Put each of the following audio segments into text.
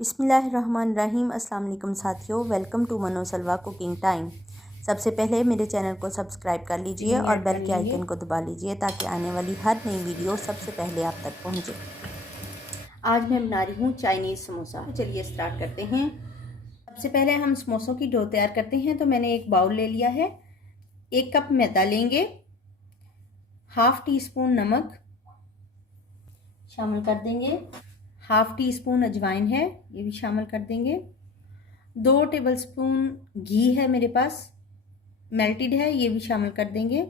बिस्मिल्लाहिर्रहमानिर्रहीम। अस्सलाम वालेकुम साथियों, वेलकम टू मनो सलवा कुकिंग टाइम। सबसे पहले मेरे चैनल को सब्सक्राइब कर लीजिए और बेल के आइकन को दबा लीजिए ताकि आने वाली हर नई वीडियो सबसे पहले आप तक पहुंचे। आज मैं बना रही हूँ चाइनीज़ समोसा। चलिए स्टार्ट करते हैं। सबसे पहले हम समोसों की डो तैयार करते हैं। तो मैंने एक बाउल ले लिया है, 1 कप मैदा लेंगे, हाफ टी स्पून नमक शामिल कर देंगे, हाफ टी स्पून अजवाइन है, ये भी शामिल कर देंगे। 2 टेबलस्पून घी है मेरे पास, मेल्टेड है, ये भी शामिल कर देंगे।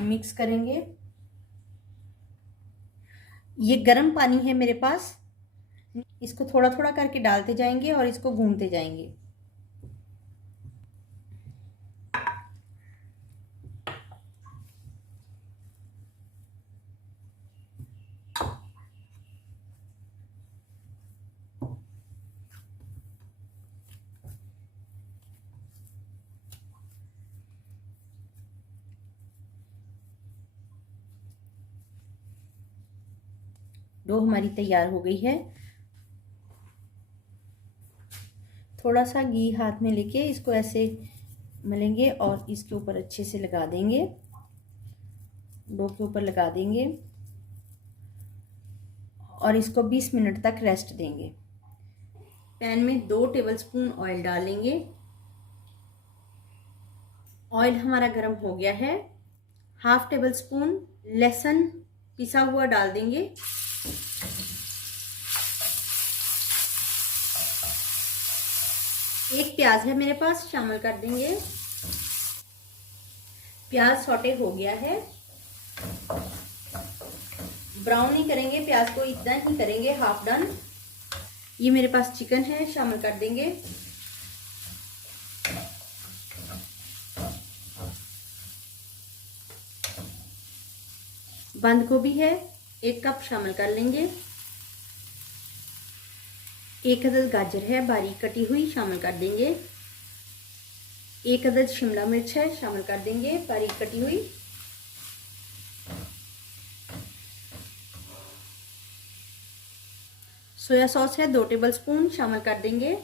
मिक्स करेंगे। ये गर्म पानी है मेरे पास, इसको थोड़ा थोड़ा करके डालते जाएंगे और इसको भूनते जाएंगे। डो हमारी तैयार हो गई है। थोड़ा सा घी हाथ में लेके इसको ऐसे मलेंगे और इसके ऊपर अच्छे से लगा देंगे, डो के ऊपर लगा देंगे और इसको 20 मिनट तक रेस्ट देंगे। पैन में 2 टेबलस्पून ऑयल डालेंगे। ऑयल हमारा गर्म हो गया है। हाफ टेबल स्पून लहसुन पिसा हुआ डाल देंगे। एक प्याज है मेरे पास, शामिल कर देंगे। प्याज सौटे हो गया है। ब्राउन नहीं करेंगे प्याज को, इतना ही करेंगे, हाफ डन। ये मेरे पास चिकन है, शामिल कर देंगे। बंद गोभी है, 1 कप शामिल कर लेंगे। 1 अदद गाजर है बारीक कटी हुई, शामिल कर देंगे। 1 अदद शिमला मिर्च है, शामिल कर देंगे बारीक कटी हुई। सोया सॉस है 2 टेबलस्पून, शामिल कर देंगे।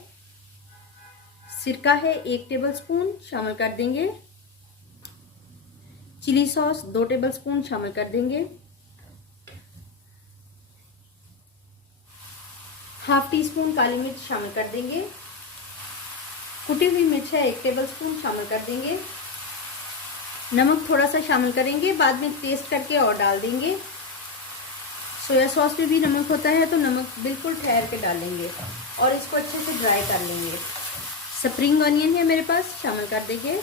सिरका है 1 टेबलस्पून, शामिल कर देंगे। चिली सॉस 2 टेबलस्पून, शामिल कर देंगे। हाफ टी स्पून काली मिर्च शामिल कर देंगे। कुटी हुई मिर्च है 1 टेबलस्पून, शामिल कर देंगे। नमक थोड़ा सा शामिल करेंगे, बाद में टेस्ट करके और डाल देंगे। सोया सॉस में भी नमक होता है तो नमक बिल्कुल ठहर के डालेंगे और इसको अच्छे से ड्राई कर लेंगे। स्प्रिंग ऑनियन है मेरे पास, शामिल कर देंगे।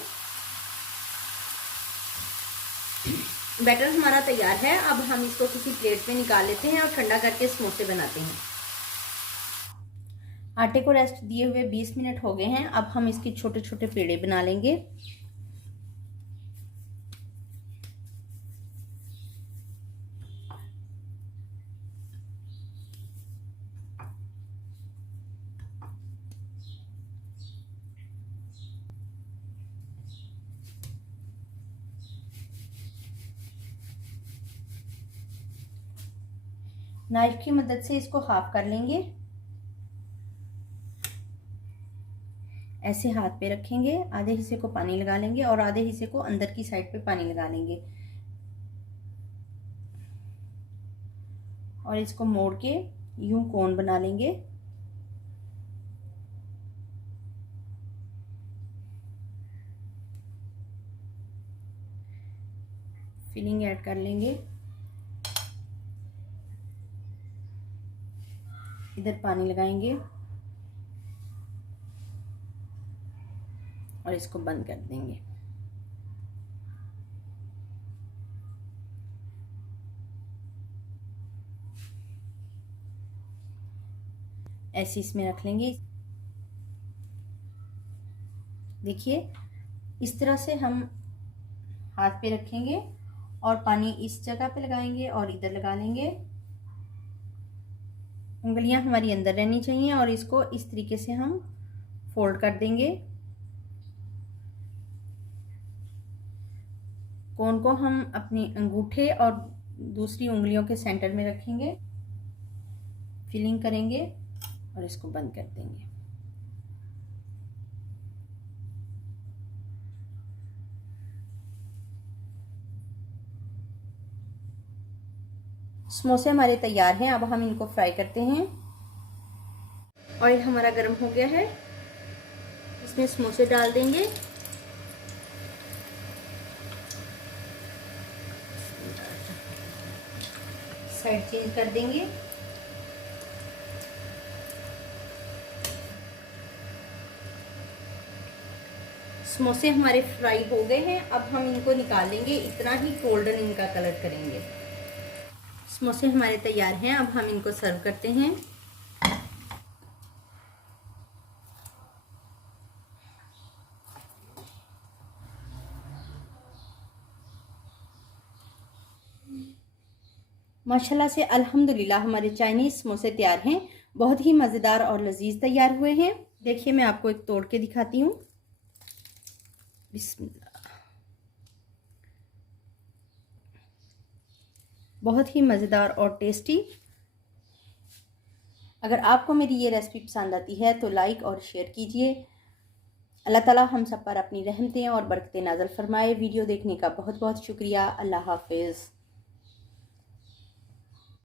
बैटर हमारा तैयार है। अब हम इसको किसी प्लेट में निकाल लेते हैं और ठंडा करके समोसे बनाते हैं। आटे को रेस्ट दिए हुए 20 मिनट हो गए हैं। अब हम इसके छोटे छोटे पेड़े बना लेंगे। नाइफ की मदद से इसको हाफ कर लेंगे। ऐसे हाथ पे रखेंगे, आधे हिस्से को पानी लगा लेंगे और आधे हिस्से को अंदर की साइड पे पानी लगा लेंगे और इसको मोड़ के यूं कोन बना लेंगे। फिलिंग ऐड कर लेंगे। इधर पानी लगाएंगे और इसको बंद कर देंगे। ऐसे इसमें रख लेंगे। देखिए इस तरह से हम हाथ पे रखेंगे और पानी इस जगह पे लगाएंगे और इधर लगा लेंगे। उंगलियां हमारी अंदर रहनी चाहिए और इसको इस तरीके से हम फोल्ड कर देंगे। कोन को हम अपनी अंगूठे और दूसरी उंगलियों के सेंटर में रखेंगे, फिलिंग करेंगे और इसको बंद कर देंगे। समोसे हमारे तैयार हैं। अब हम इनको फ्राई करते हैं। ऑयल हमारा गर्म हो गया है, इसमें समोसे डाल देंगे। साइड चेंज कर देंगे। समोसे हमारे फ्राई हो गए हैं। अब हम इनको निकाल लेंगे, इतना ही गोल्डन इनका कलर करेंगे। समोसे हमारे तैयार हैं। अब हम इनको सर्व करते हैं। माशाल्लाह से अल्हम्दुलिल्लाह हमारे चाइनीज़ समोसे तैयार हैं। बहुत ही मज़ेदार और लजीज तैयार हुए हैं। देखिए मैं आपको एक तोड़ के दिखाती हूँ। बिस्मिल्लाह। बहुत ही मज़ेदार और टेस्टी। अगर आपको मेरी ये रेसिपी पसंद आती है तो लाइक और शेयर कीजिए। अल्लाह ताला हम सब पर अपनी रहमतें और बरकतें नाज़िल फरमाए। वीडियो देखने का बहुत बहुत शुक्रिया। अल्लाह हाफिज़।